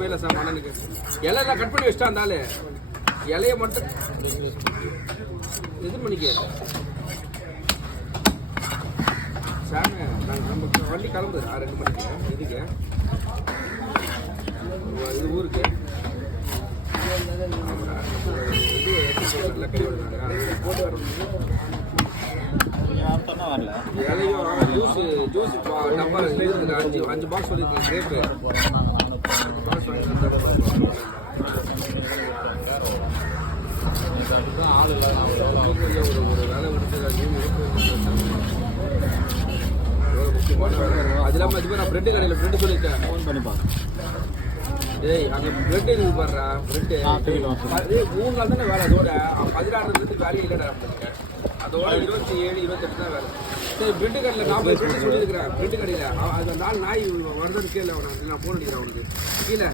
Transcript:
மேல சார் மணனுக்கு இலையெல்லாம் கட் பண்ணி வச்சுட்டா இருந்தாலே இலைய மட்டும் எது மணிக்கு சாமி நாங்கள் நம்ம வண்டி கிளம்புது 2 மணிக்கு இதுக்கு இது ஊருக்கு இது கை விடுறாங்க போட்டு வரல இலையும் ஜூஸ் டப்பா 5 பாக்ஸ் சொல்லியிருக்கேன் கிரேப்பு ஆள் இல்லை ஒரு வேலை அது இல்லாமல் இது நான் பிரெட்டு கடையில் பிரெட்டு சொல்லியிருக்கேன் ஃபோன் பண்ணிப்பா டேய் அங்கே பிரெட் இருக்குது பாடுறா பிரெட்டு 3 நாள் தானே வேலை அதோட 16 வேலையே இல்லைடா அதோட 27, 28 தான் வேலை சரி பிரெட்டு கடையில் நான் போய் பிரெட்டு சொல்லியிருக்கிறேன் பிரெட்டு கடையில் அந்த நாள் நாய் வருதுன்னு கேள்வி அவனை நான் ஃபோன் அடிக்கிறேன் அவனுக்கு கீழே